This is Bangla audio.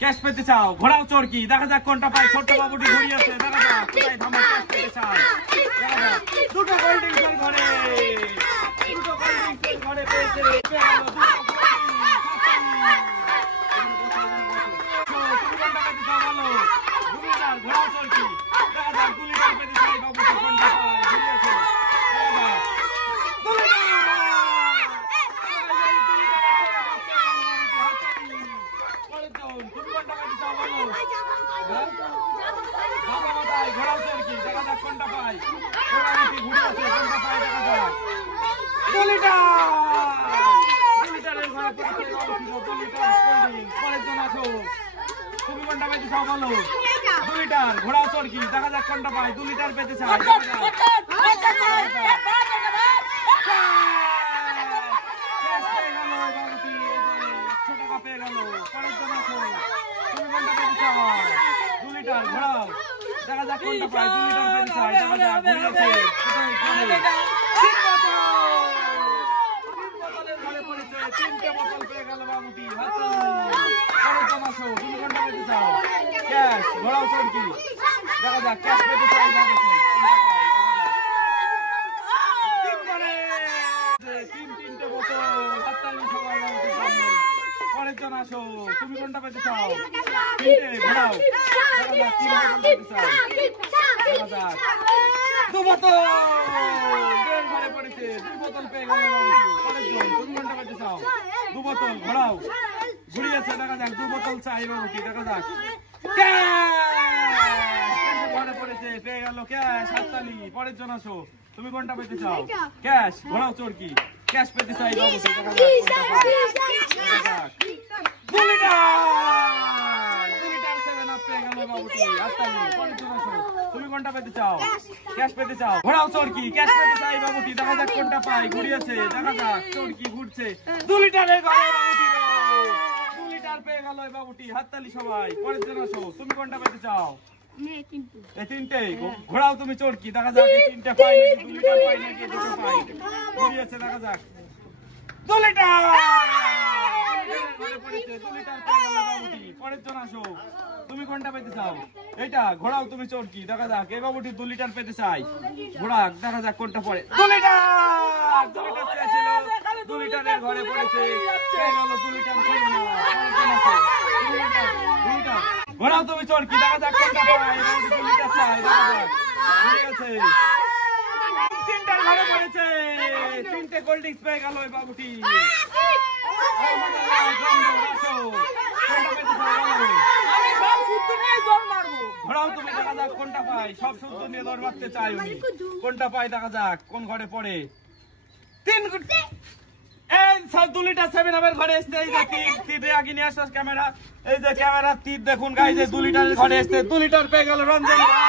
ক্যাশ পেতে চাও, ঘোড়াও চরকি, দেখা যাক কোনটা পায়। ছোট্ট বাবুটি ঘুরিয়েছে, দেখা যাক কোথায় থামে। ক্যাশ পেতে চায়, দেখা যাক দুটো কোল্ড ড্রিঙ্কসের ঘরে, দুটো কোল্ড ড্রিঙ্কসের ঘরে পেয়েছে। ঘোড়াও চরকি, দেখা যাক 2 লিটার পেতে চাই বাবুটি কোনটা পায়। ঘুরিয়েছে, দেখা যাক ঘোড়াও চরকি, দেখা যাক কোনটা পায়। ঘুরিয়েছে, কোনটা পায়, দেখা যাক 2 লিটার। 2 লিটারের ঘরে পড়েছে 2 লিটার কোল্ড ড্রিঙ্কস। পরের জন আসো, তুমি কোনটা পেতে চাও বলো। 2 লিটার ঘোড়াও চরকি, দেখা যাক কোনটা পায়। 2 লিটার পেতে চাই, পেয়ে গেল। পরের জন আসো, তুমি কোনটা পেতে চাও। 2 লিটার ঘোড়াও, দেখা যাক কোনটা পায়। 2 লিটার পেতে চাই, দেখা যাক ঘুরিয়েছে। 3 বোতলের ঘরে পড়েছে, 3টে বোতল পেয়ে গেল বাবুটি। পরের জন আসো, তুমি কোনটা পেতে চাও। ক্যাশ ঘোড়াও চরকি, দেখা যাক ক্যাশ পেতে চাই বাবুটি। 3টে বোতল, হাততালি সবাই বাবুটির জন্য। পরের জন আসো, তুমি কোনটা পেতে চাও। 3টে ঘোড়াও, দেখা যাক 3 বোতল পেতে চাই, দেখা যাক 2 বোতল ঘরে পড়েছে। 2 বোতল পেয়ে গেল বাবুটি। পরের জন, তুমি কোনটা পেতে চাও। 2 বোতল ঘোড়াও, ঘুরিয়েছে, দেখা যাক 2 বোতল চাই বাবুটি, দেখা যাক ঘরে পড়েছে, পেয়ে গেল ক্যাশ। হাততালি। পরের জন আসো, তুমি কোনটা পেতে চাও। ক্যাশ ঘোড়াও চরকি, ক্যাশ পেতে চাই বাবুটি, দেখা যাক কোনটা পায়। দেখা যাক 2 লিটার 7 আপ পেয়ে গেল বাবুটি। হাততালি। পরের জন আসো, তুমি কোনটা পেতে চাও। ক্যাশ পেতে চাও, ঘোড়াও চরকি, ক্যাশ পেতে চাই বাবুটি, দেখা যাক কোনটা পায়। ঘুরিয়েছে, দেখা যাক চরকি ঘুরছে। 2 লিটারের ঘরে বাবুটি, 2 লিটার পেয়ে গেল বাবুটি। হাততালি সবাই। পরের জন আসো, তুমি কোনটা পেতে চাও। এই 3টে ঘোড়াও তুমি চরকি, দেখা যাক 3টে পাই নাকি 2 লিটার পাই নাকি 2টো পাই। ঘুরিয়েছে, দেখা যাক 2 লিটার ঘরে পড়েছে। 2 লিটার পেয়ে গেল বাবুটি। পরের জন আসো, তুমি কোনটা পেতে চাও। এইটা ঘোড়াও তুমি চরকি, দেখা যাক এই বাবুটি 2 লিটার পেতে চাই। ঘোড়া, দেখা যাক কোনটা পড়ে। 2 লিটার চেয়েছিল, 2 লিটারের ঘরে পড়েছে, পেয়ে গেল 2 লিটার। ঘোড়াও তুমি চরকি, দেখা যাক কোনটা পায়। 2 লিটার চাই, দেখা যাক ঘুরিয়েছে। 3টার ঘরে পড়েছে, 3টে কোল্ড ড্রিঙ্কস পেয়ে গেল এই বাবুটি। ঘোড়াও তুমি, দেখা যাক কোনটা পায়। সব শুদ্ধ নিয়ে দৌড় মারতে চাই উনি, কোনটা পায়, দেখা যাক কোন ঘরে পড়ে। 2 লিটার 7 আপের ঘরে এসছে। এই যে তীর আগে নিয়ে আসছে ক্যামেরা, এই যে ক্যামেরা তীর দেখুন গাইজ, 2 লিটারের ঘরে এসছে। 2 লিটার পেয়ে গেল রঞ্জন ভাই।